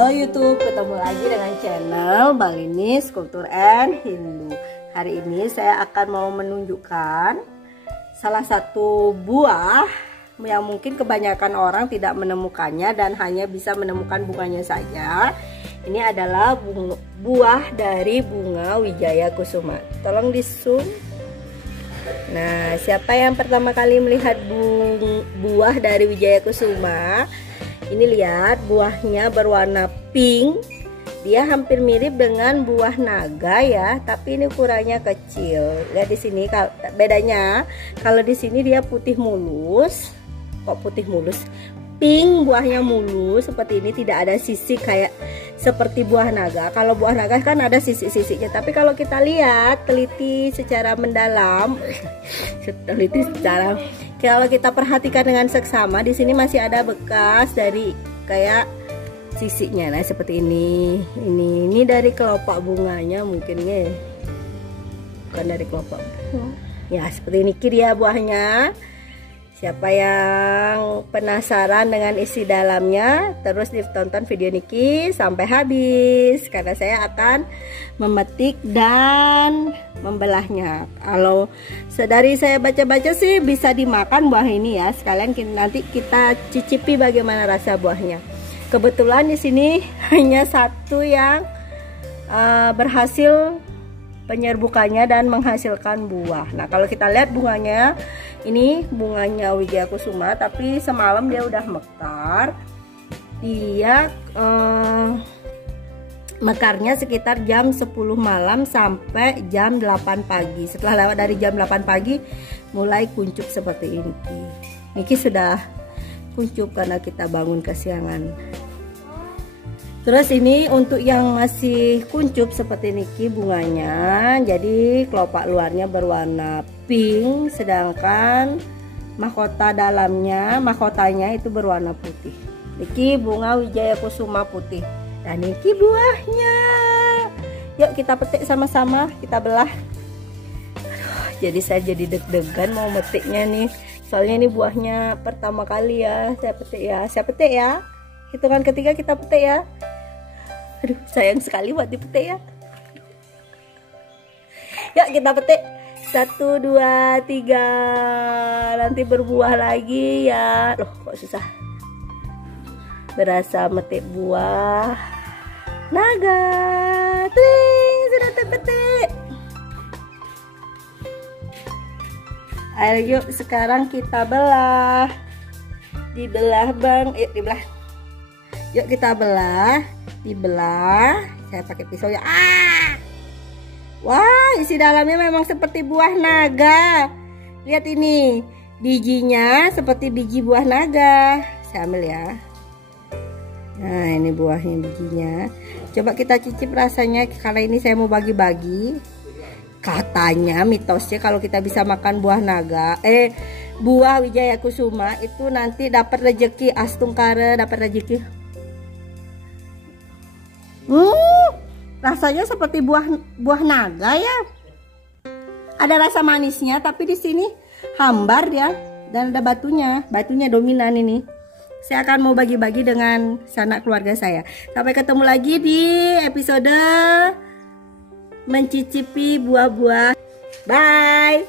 Halo YouTube, ketemu lagi dengan channel Balini Skulpture and Hindu. Hari ini saya akan mau menunjukkan salah satu buah yang mungkin kebanyakan orang tidak menemukannya dan hanya bisa menemukan bunganya saja. Ini adalah buah dari bunga Wijaya Kusuma. Tolong di zoom. Nah, siapa yang pertama kali melihat buah dari Wijaya Kusuma? Ini lihat, buahnya berwarna pink. Dia hampir mirip dengan buah naga ya, tapi ini ukurannya kecil. Lihat di sini bedanya. Kalau di sini dia putih mulus. Kok putih mulus? Pink, buahnya mulus seperti ini, tidak ada sisik kayak seperti buah naga. Kalau buah naga kan ada sisik-sisiknya, tapi kalau kita lihat teliti secara mendalam, kalau kita perhatikan dengan seksama, di sini masih ada bekas dari kayak sisiknya. Nah, seperti ini. Ini dari kelopak bunganya mungkin ya. Bukan dari kelopak. Ya, seperti ini dia buahnya. Siapa yang penasaran dengan isi dalamnya, terus ditonton video Niki sampai habis, karena saya akan memetik dan membelahnya. Kalau dari saya baca-baca sih bisa dimakan buah ini ya. Sekalian nanti kita cicipi bagaimana rasa buahnya. Kebetulan di sini hanya satu yang berhasil penyerbukannya dan menghasilkan buah. Nah, kalau kita lihat bunganya, ini bunganya Wijaya Kusuma, tapi semalam dia udah mekar. Dia mekarnya sekitar jam 10 malam sampai jam 8 pagi. Setelah lewat dari jam 8 pagi mulai kuncup seperti ini. Niki sudah kuncup karena kita bangun kesiangan. Terus ini untuk yang masih kuncup seperti niki bunganya, jadi kelopak luarnya berwarna pink, sedangkan mahkotanya itu berwarna putih. Niki bunga Wijaya Kusuma putih. Dan niki buahnya. Yuk kita petik sama-sama, kita belah. Jadi saya jadi deg-degan mau metiknya nih. Soalnya ini buahnya pertama kali ya saya petik ya. Saya petik ya. Hitungan ketiga kita petik ya. Aduh, sayang sekali buat dipetik ya. Yuk kita petik. 1, 2, 3. Nanti berbuah lagi ya. Loh, kok susah. Berasa metik buah naga. Tring, sudah terpetik. Ayo yuk sekarang kita belah. Dibelah bang, dibelah. Yuk kita belah, dibelah. Saya pakai pisau ya. Wah, isi dalamnya memang seperti buah naga. Lihat ini, bijinya seperti biji buah naga. Saya ambil ya. Nah, ini buahnya bijinya. Coba kita cicip rasanya. Karena ini saya mau bagi-bagi. Katanya mitosnya kalau kita bisa makan buah naga, buah Wijaya Kusuma itu nanti dapat rezeki, astungkara dapat rezeki. Rasanya seperti buah naga ya. Ada rasa manisnya, tapi di sini hambar ya, dan ada batunya. Batunya dominan ini. Saya akan mau bagi-bagi dengan sanak keluarga saya. Sampai ketemu lagi di episode mencicipi buah-buah. Bye.